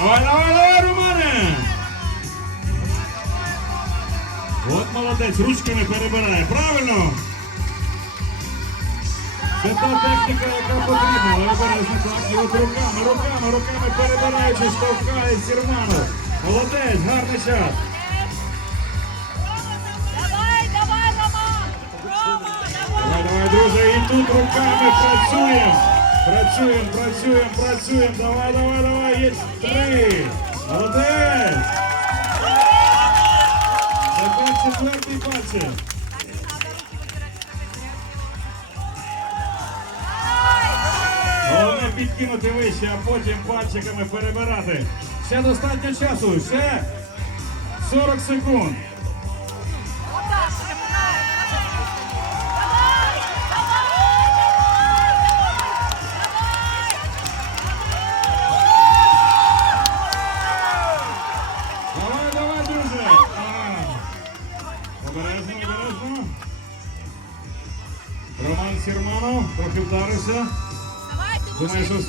Давай, давай, давай, Романе! От молодець, ручками перебирає. Правильно! Це та техніка, яка потрібна. Обережно так. І от руками перебираючи, штовхає Сірманов. Молодець, гарний час. Давай, Роман! Давай, друже, і тут руками працюємо. Працюємо. Давай, є 3. Молодець. Тепер четвертий пальчик. Головне підкинути вище, а потім пальчиками перебирати. Ще достатньо часу, ще 40 секунд. Давай, друже. Обережно. Роман Сірманов трохи вдарився. Думаю, що